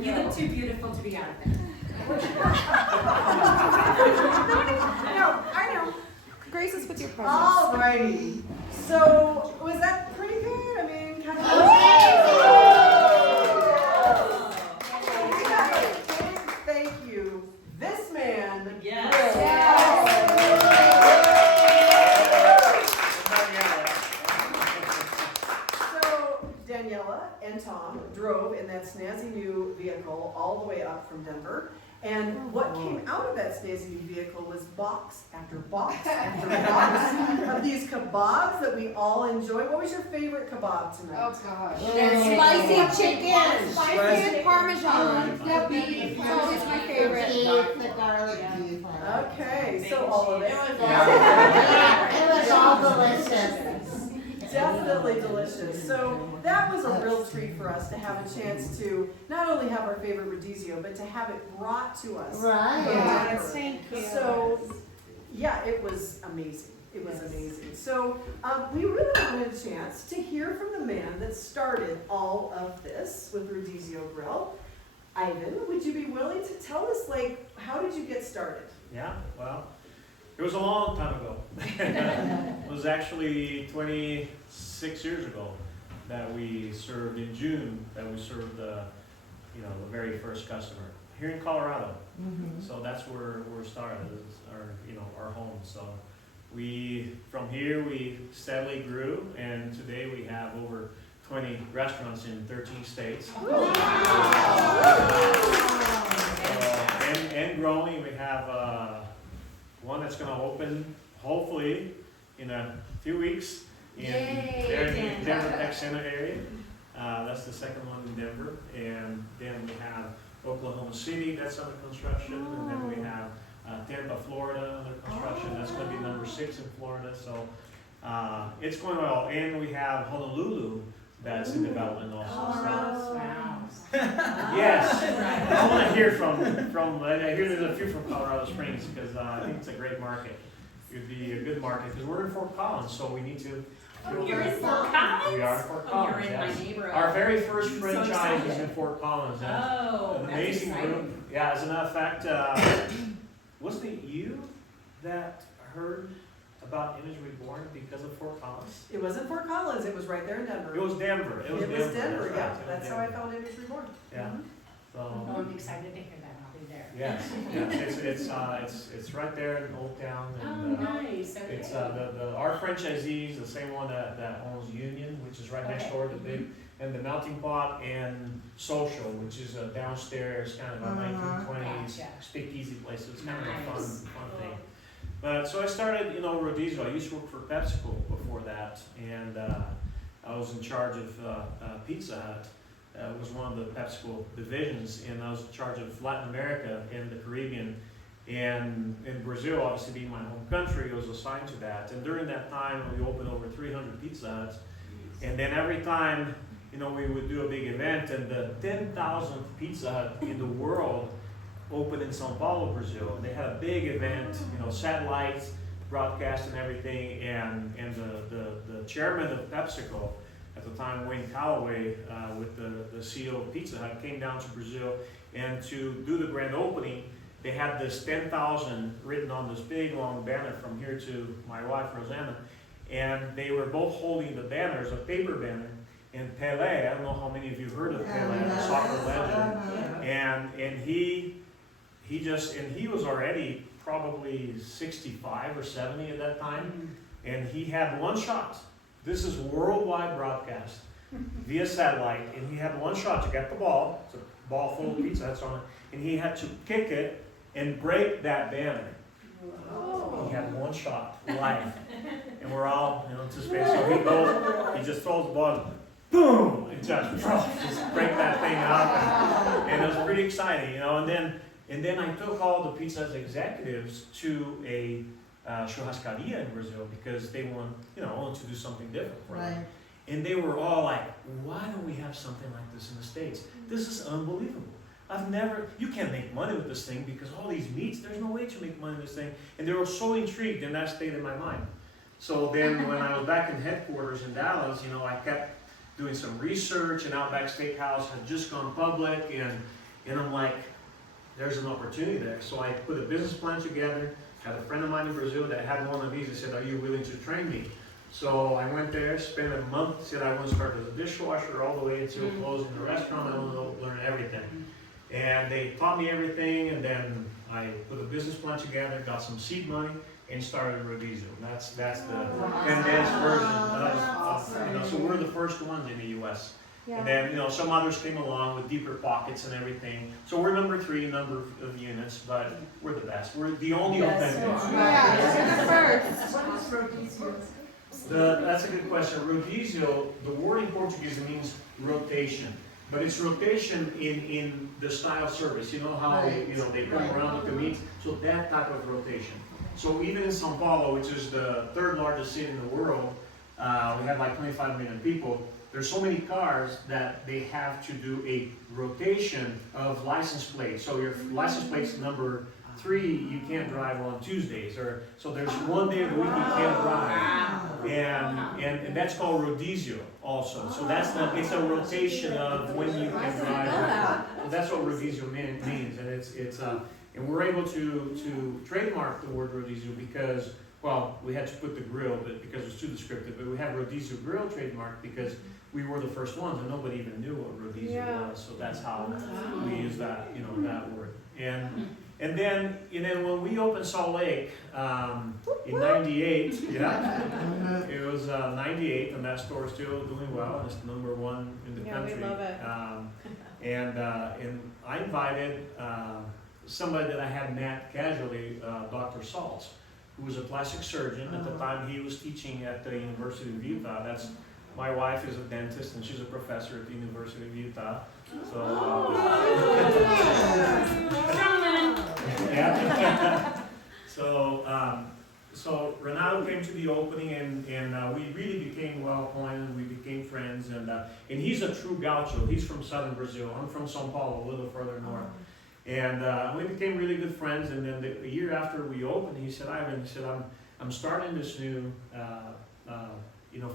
You look too beautiful to be out of there. I know. Grace us with your presence. Alrighty. So, was that pretty good? I mean, kind of. Thank you. This man. So, Daniela and Tom drove in that snazzy new vehicle all the way up from Denver. And what came out of that snazzy new vehicle was box after box after box of these kebabs that we all enjoy. What was your favorite kebab tonight? Oh gosh. Spicy chicken. Spicy Parmesan. The beef. It's always my favorite. The garlic beef. Okay, so all of it. It was all delicious. Definitely delicious. So that was a real treat for us to have a chance to not only have our favorite Rodizio, but to have it brought to us. Right. from Yeah, Denver. thank you. So, yeah, it was amazing. It was amazing. So we really wanted a chance to hear from the man that started all of this with Rodizio Grill. Ivan, would you be willing to tell us, like, how did you get started? Yeah, well, it was a long time ago. It was actually 26 years ago that we served, in June, that we served the very first customer here in Colorado. So that's where we're started, is our home. So from here we steadily grew, and today we have over 20 restaurants in 13 states. And growing. We have one that's going to open hopefully in a few weeks there in the Denver Tech Center area. That's the second one in Denver, and then we have Oklahoma City that's under construction, and then we have Tampa, Florida under construction. That's going to be number 6 in Florida. So it's going well, and we have Honolulu that's in development also. Wow. Yes, I want to hear from. I hear there's a few from Colorado Springs because I think it's a great market. It would be a good market because we're in Fort Collins, so we need to. You're in Fort Collins? We are in Fort Collins. You're in yes. my neighborhood. Our very first I'm so franchise is excited. in Fort Collins. Oh, An that's amazing exciting. group. Yeah, as a matter of fact, wasn't it you that heard about Image Reborn because of Fort Collins? It wasn't Fort Collins, it was right there in Denver. It was Denver. It was Denver, that's yeah. right. It was That's how I Denver. found Image Reborn. Yeah. So. Oh, I'm excited to hear that. I'll be there. Yes, it's right there in Old Town. Oh, And, nice. Okay. it's our franchisee is the same one that owns Union, which is right next door to Big, and the Melting Pot, and Social, which is a downstairs kind of a 1920s Gotcha. speakeasy place. So it's kind of a Nice. fun thing. But so I started, Rodizio. I used to work for PepsiCo before that, and I was in charge of Pizza Hut. It was one of the PepsiCo divisions, and I was in charge of Latin America and the Caribbean. And in Brazil, obviously being my home country, I was assigned to that. And during that time, we opened over 300 Pizza Huts. And then every time, we would do a big event, and the 10,000th Pizza Hut in the world opened in São Paulo, Brazil. They had a big event, satellites, broadcast and everything, and the chairman of PepsiCo at the time, Wayne Calloway, with the CEO of Pizza Hut, came down to Brazil, and to do the grand opening, they had this 10,000 written on this big long banner from here to my wife, Rosanna, and they were both holding the banners, a paper banner, and Pelé, I don't know how many of you heard of Pelé, the soccer legend, and he was already probably 65 or 70 at that time, and he had one shot. This is worldwide broadcast via satellite, and he had one shot to get the ball. It's a ball full of Pizza Huts on it, and he had to kick it and break that banner. He had one shot live, and we're all anticipating. So he just throws the ball, boom, and just break that thing up, and it was pretty exciting, And then I took all the Pizza Hut executives to a churrascaria in Brazil because they wanted to do something different for them. And they were all like, why don't we have something like this in the States? This is unbelievable. You can't make money with this thing because all these meats, there's no way to make money with this thing. And they were so intrigued, and that stayed in my mind. So then when I was back in headquarters in Dallas, I kept doing some research, and Outback Steakhouse had just gone public, And I'm like, there's an opportunity there. So I put a business plan together, had a friend of mine in Brazil that had one of these. He said, are you willing to train me? So I went there, spent a month, said I want to start as a dishwasher all the way until closing the restaurant. I want to learn everything. And they taught me everything, and then I put a business plan together, got some seed money, and started Rodizio. That's the condensed version. So we're the first ones in the U.S. Yeah. And then some others came along with deeper pockets and everything. So we're number 3 number of units, but we're the best. We're the only authentic. Yeah, you're the first. What is Rodizio? That's a good question. Rodizio, the word in Portuguese means rotation. But it's rotation in the style service. You know how Right. they come around with the meats? So that type of rotation. So even in São Paulo, which is the 3rd largest city in the world, we have like 25 million people. There's so many cars that they have to do a rotation of license plates. So your license plate's number 3, you can't drive on Tuesdays, or so there's one day of the week you can't drive, and that's called Rodizio also. So it's a rotation of when you can drive. So that's what Rodizio means, and it's and we're able to trademark the word Rodizio because, well, we had to put the grill, but because it's too descriptive. But we have Rodizio grill trademark because we were the first ones, and nobody even knew what Rodizio was. So that's how we use that that word. And then when we opened Salt Lake in '98, it was '98, and that store is still doing well. It's number 1 in the country. We love it. And I invited somebody that I had met casually, Dr. Saltz, who was a plastic surgeon. At the time, he was teaching at the University of Utah. My wife is a dentist, and she's a professor at the University of Utah. So, yeah. So Renato came to the opening, and we really became well acquainted. We became friends, and he's a true gaucho. He's from southern Brazil. I'm from São Paulo, a little further north. And we became really good friends. And then the year after we opened, he said, Ivan, I'm starting this new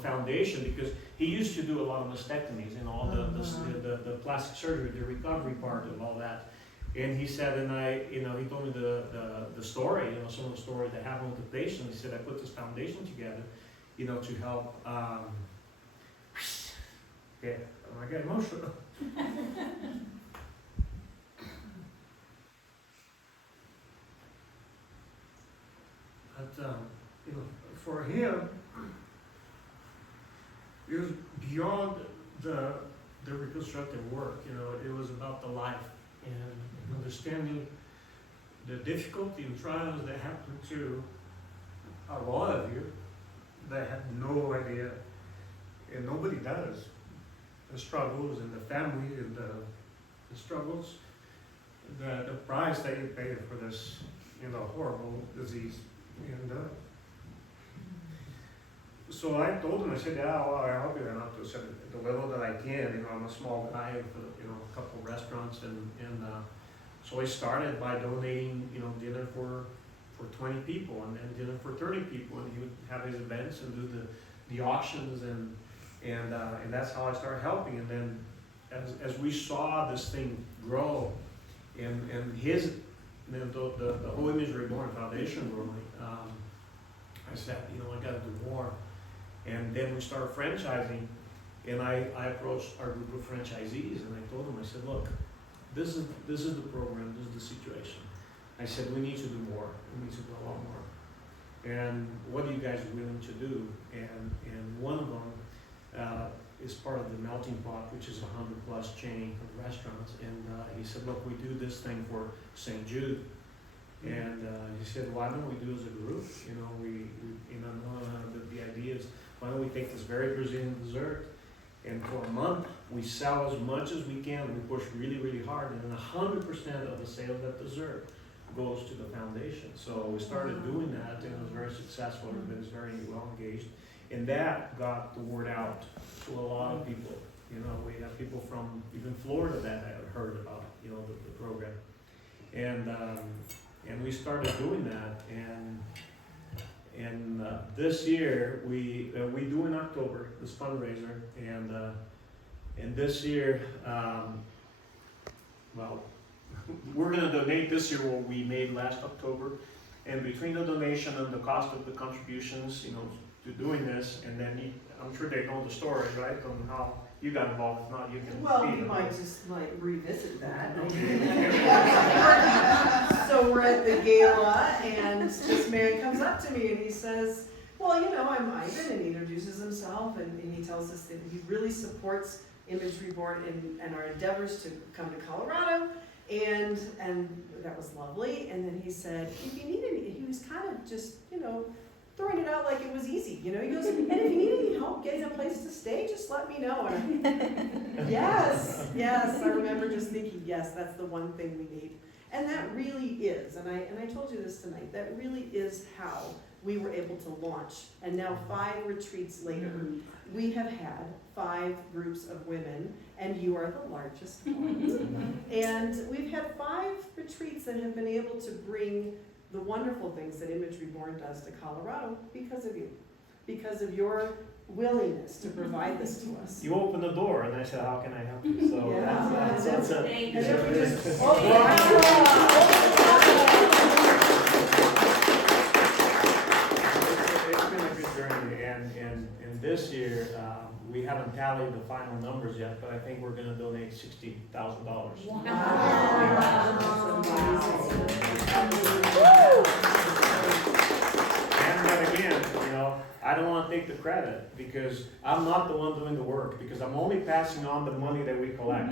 foundation, because he used to do a lot of mastectomies and all the plastic surgery, the recovery part of all that. And he said, and he told me the story, some of the stories that happened with the patient. He said, I put this foundation together, to help. Yeah, I get emotional. But for him, it was beyond the reconstructive work. It was about the life and understanding the difficulty and trials that happen to a lot of you that have no idea, and nobody does. The struggles and the family and the struggles, the price that you pay for this, horrible disease. And so I told him, I said, yeah, well, I'll help you out to the level that I can. I'm a small guy with a couple of restaurants, and so I started by donating, dinner for 20 people, and then dinner for 30 people, and he would have his events and do the auctions, and that's how I started helping. And then as we saw this thing grow, and the whole Image Reborn Foundation growing, I said, I got to do more. And then we started franchising, and I approached our group of franchisees, and I told them, I said, look, this is the program, this is the situation. I said, we need to do more. We need to do a lot more. And what are you guys willing to do? And one of them is part of the Melting Pot, which is a 100+ chain of restaurants. And he said, look, we do this thing for St. Jude. And he said, why don't we do as a group? The idea is, why don't we take this very Brazilian dessert, and for a month we sell as much as we can. We push really, really hard, and then 100% of the sale of that dessert goes to the foundation. So we started doing that, and it was very successful. Everybody's very well engaged, and that got the word out to a lot of people. We have people from even Florida that had heard about the program, and we started doing that, and this year we do in October this fundraiser, and this year, we're gonna donate this year what we made last October. And between the donation and the cost of the contributions, you know, to doing this, and then I'm sure they know the story, right, on how you got involved. If not, you can. Well, feed we them. might just like revisit that. So we're at the gala and this man comes up to me and he says, well, you know, I'm Ivan, and he introduces himself and he tells us that he really supports Imagery Board and our endeavors to come to Colorado. And that was lovely. And then he said, if you need any, he was kind of just, you know, throwing it out like it was easy, you know. He goes, and if you need any help getting a place to stay, just let me know. And yes, I remember just thinking, yes, that's the one thing we need. And that really is, and I told you this tonight, that really is how we were able to launch. And now 5 retreats later, we have had 5 groups of women, and you are the largest one. And we've had 5 retreats that have been able to bring the wonderful things that Imagery Born does to Colorado because of you, because of your willingness to provide this to us. You opened the door, and I said, "How can I help you?" So Yeah. that's a. Thank And then we just, It's been a good journey, and this year, we haven't tallied the final numbers yet, but I think we're gonna donate $60,000. And then again, you know, I don't wanna take the credit, because I'm not the one doing the work, because I'm only passing on the money that we collect.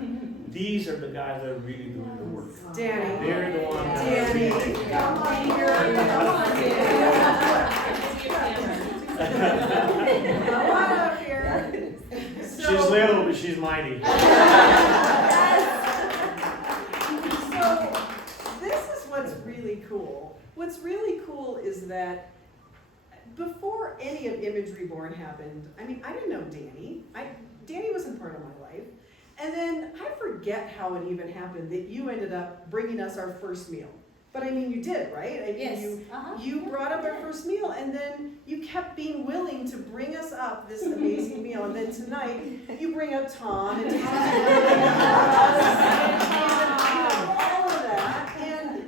These are the guys that are really doing the work. Danny. They're the ones that are Danny, really. come on here. Come on up here. She's little, but she's mighty. So, this is what's really cool. What's really cool is that before any of Imagery Born happened, I mean, I didn't know Danny. Danny wasn't part of my life. And then I forget how it even happened that you ended up bringing us our first meal. But I mean, you did, right? I mean, you brought up our first meal, and then you kept being willing to bring us up this amazing meal. And then tonight, you bring up Tom and all of that. And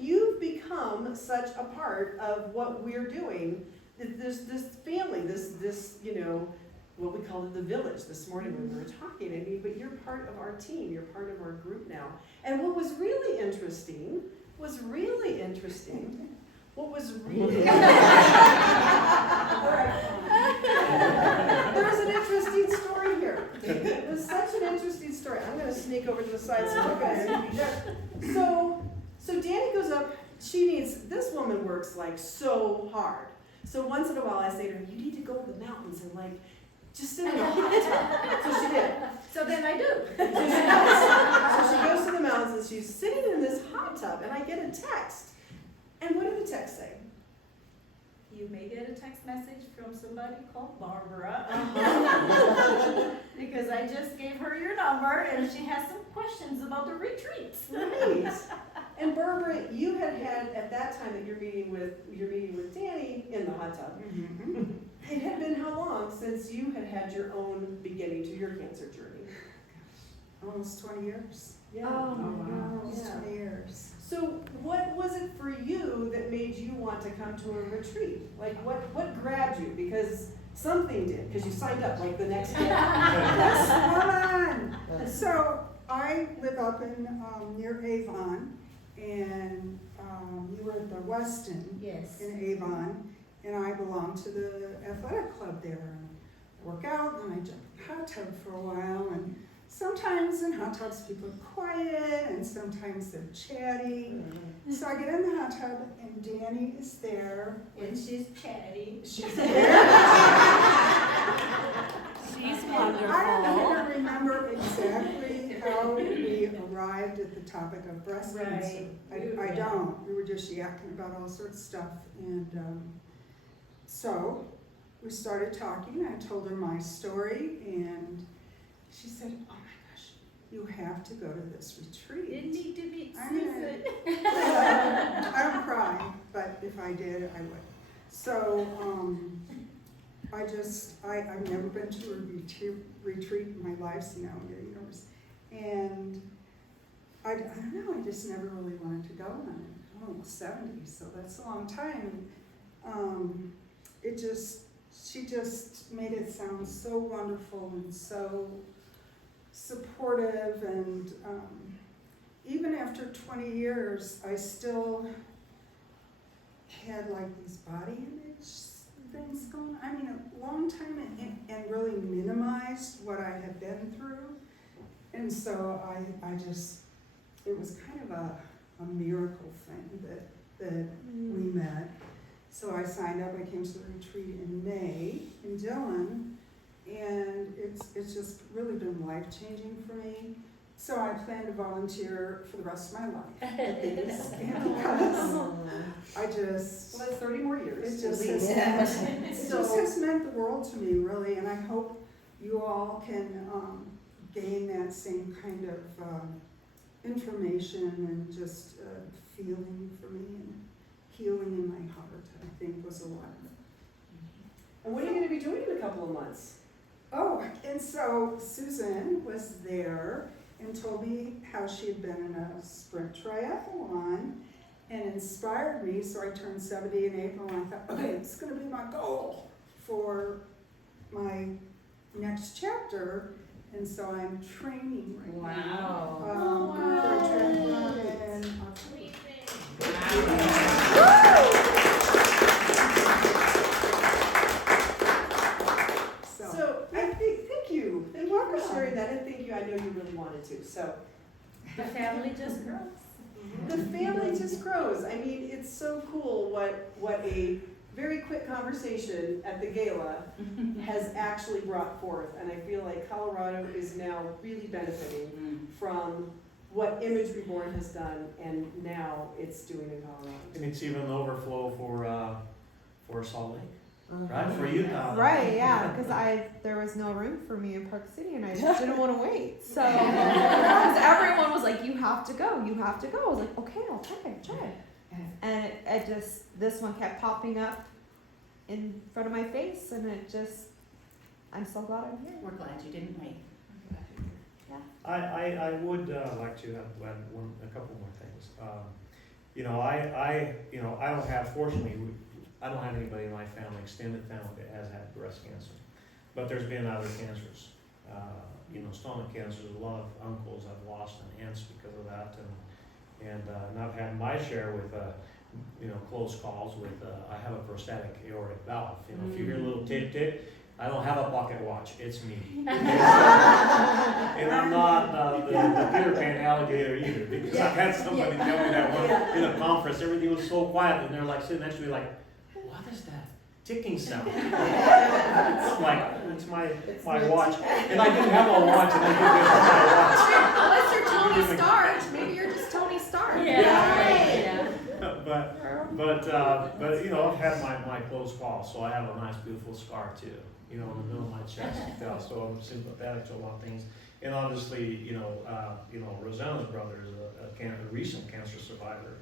you've become such a part of what we're doing. This family, this you know, what we called it the village this morning when we were talking. I mean, but you're part of our team. You're part of our group now. And what was really interesting, there was an interesting story here. It was such an interesting story. I'm going to sneak over to the side so you guys can be there. So Danny goes up. This woman works like so hard. So once in a while I say to her, you need to go to the mountains and like, just sit in a hot tub. So she did. So then I do. So she goes to the mountains and she's sitting in this hot tub and I get a text. And what did the text say? You may get a text message from somebody called Barbara. Because I just gave her your number and she has some questions about the retreats. Right. And Barbara, you had at that time that you're meeting with Danny in the hot tub. It had been how long since you had your own beginning to your cancer journey? Almost 20 years. Yeah. Almost Yeah. 20 years. So what was it for you that made you want to come to a retreat? Like what grabbed you? Because something did, because you signed up like the next day. Yes, hold on. So I live up in near Avon, and you were at the Westin Yes. in Avon, and I belong to the athletic club there. And I work out, and I jump in the hot tub for a while, and sometimes in hot tubs people are quiet, and sometimes they're chatty. So I get in the hot tub, and Danny is there. And she's chatty. She's there. She's I don't even remember exactly how we arrived at the topic of breast cancer. I don't. We were just yakking about all sorts of stuff. And so we started talking. I told her my story, and she said, oh my gosh, you have to go to this retreat. Didn't need to be I'm gonna- Susan. I don't cry, but if I did, I would. So I've never been to a retreat in my life, so now I'm getting nervous. And I don't know, I just never really wanted to go on it. I'm almost 70, so that's a long time. She just made it sound so wonderful and so supportive, and even after 20 years, I still had like these body image things going on. I mean, a long time, and really minimized what I had been through. And so I just, it was kind of a miracle thing that we met. So I signed up, I came to the retreat in May in Dillon, and it's just really been life-changing for me. So I plan to volunteer for the rest of my life at these, because I just, Well, that's 30 more years. it just has meant the world to me, really, and I hope you all can gain that same kind of information and just feeling for me, and healing in my heart, I think, was a lot. And what are you going to be doing in a couple of months? Oh, and so Susan was there and told me how she had been in a sprint triathlon and inspired me. So I turned 70 in April, and I thought, okay, it's going to be my goal for my next chapter. And so I'm training right now. For a triathlon in So I think, thank you. Thank you for sharing that, and thank you. I know you really wanted to. So The family just grows. the family just grows. I mean, it's so cool what a very quick conversation at the gala has actually brought forth. And I feel like Colorado is now really benefiting from what Image Reborn has done, and now it's doing in Colorado. And it's even an overflow for Salt Lake, right? For Utah. Right, yeah, because there was no room for me in Park City, and I just didn't want to wait. So everyone was like, "You have to go, you have to go." I was like, "Okay, I'll try." And it just, this one kept popping up in front of my face, and I'm so glad I'm here. We're glad you didn't wait. I would like to add a couple more things. I don't have, fortunately, I don't have anybody in my family, extended family, that has had breast cancer. But there's been other cancers. Stomach cancer, a lot of uncles I've lost and aunts because of that. And I've had my share with, close calls with, I have a prosthetic aortic valve. If you hear a little tick, I don't have a pocket watch, it's me. And I'm not the Peter Pan alligator either, because I've had somebody tell me that one in a conference, everything was so quiet, and they're like sitting next to me like, what is that ticking sound? I'm like, it's my watch. And I didn't have a watch, and I did Unless you're Tony Stark, maybe you're just Tony Stark. But I've had my close call, so I have a nice beautiful scar too, in the middle of my chest. So I'm sympathetic to a lot of things. And obviously, Rosanna's brother is a recent cancer survivor.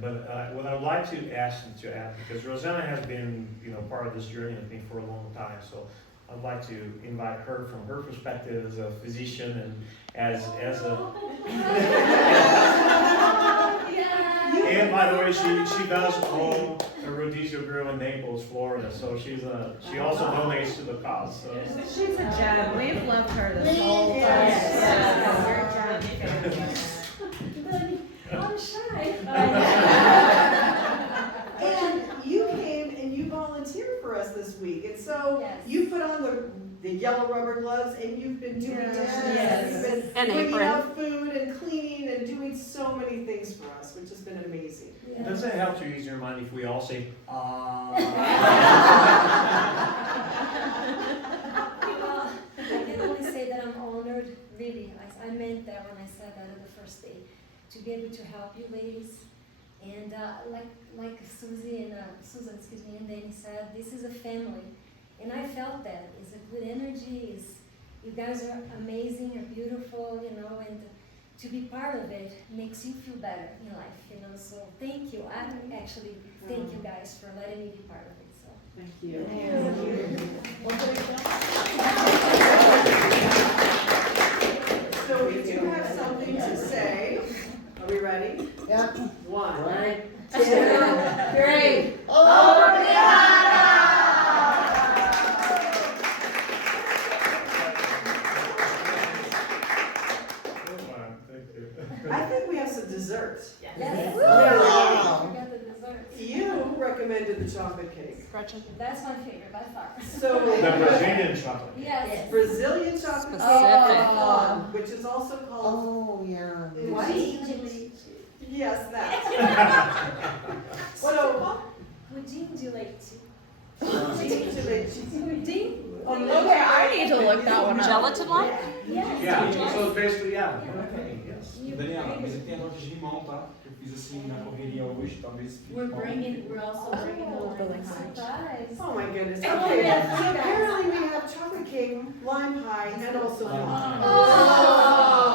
But what I'd like to ask and to add, because Rosanna has been, part of this journey with me for a long time, so I'd like to invite her from her perspective as a physician and as a and by the way, she does own a Rodizio Grill in Naples, Florida, so she also donates to the cause. So. She's a gem. We've loved her this whole time. Yes. You're a gem. I'm shy. And you came and you volunteered for us this week, and so Yes. you put on the yellow rubber gloves, and you've been doing dishes, Yes. you've been An bringing apron. out food and cleaning and doing so many things for us, which has been amazing. Does it help to use your mind if we all say, Well, I can only say that I'm honored, really. I meant that when I said that on the first day, to be able to help you ladies. And like Susan, and Danny said, this is a family. And I felt that. It's a good energy. You guys are amazing, you're beautiful, and to be part of it makes you feel better in life, So thank you. Thank you guys for letting me be part of it. So. Thank you. What do I do? So we Yep. 1, One, 2, 3. I think we have some desserts. Yes. Wow. We got the desserts. You recommended the chocolate cake. Gretchen. That's my favorite by far. So The Brazilian chocolate. Yes. Brazilian chocolate cake, Specific. which is also called Oh, yeah. What? Pudim yes, that. So de leite. pudim. Pudim? Okay, I need to look that one up. Gelatin one? Yes. Yeah, so it's basically, yeah. Okay, yes. You Daniela, bring mas it. aqui tem notas de limão, tá? Eu fiz assim na correria hoje, talvez fique We're bom. we're also bringing the really lime pie. Surprise. Oh my goodness. Oh, Okay. yes, So you guys. apparently we have chocolate cake, lime pie, and also wine. Oh.